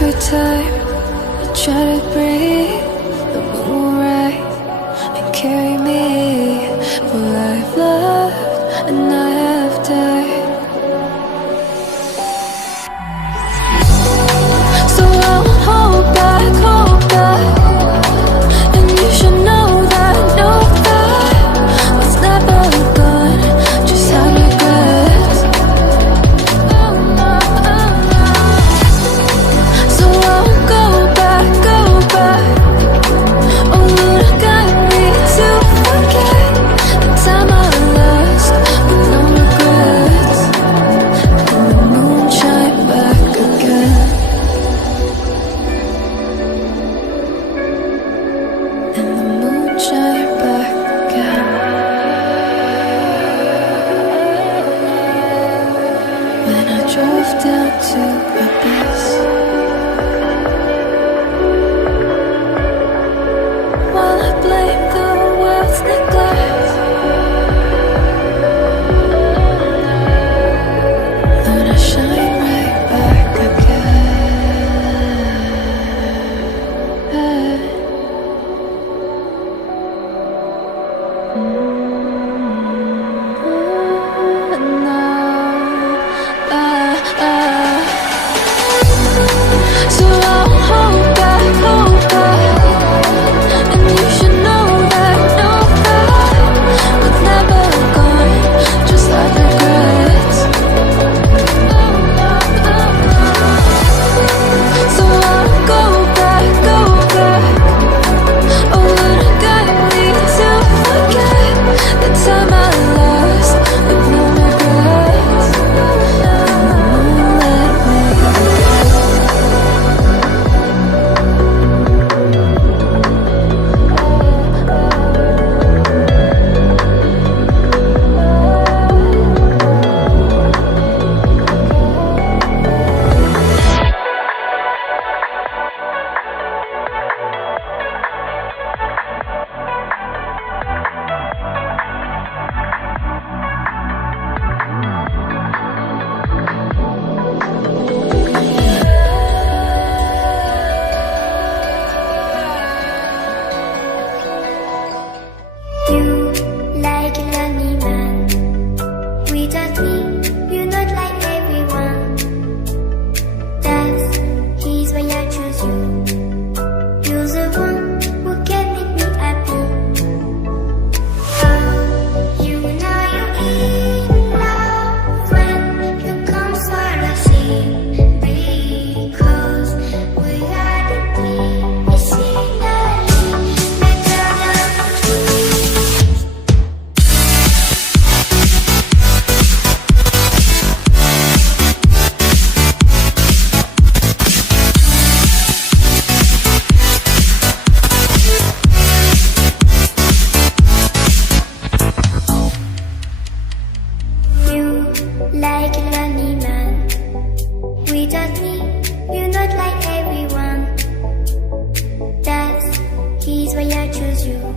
Every time I try to breathe, the moon will rise and carry me. For I've loved and I have died. So I won't hold back, and you should know that what's never gone just have regrets. So I won't go back. Oh, you got me to forget the time I lost with no regrets. And the moon shine back again. And the moon shine back again. When I drove down to abyss, while I blame the world's neglect, Lord, I shine right back again. So I'll hold back, and you should know that what's never gone just like regrets. So I'll go back. Oh, would I got me to forget the time I lost with no regrets. And the moon let me like a lonely man. Without me, you're not like everyone. That's why I choose you.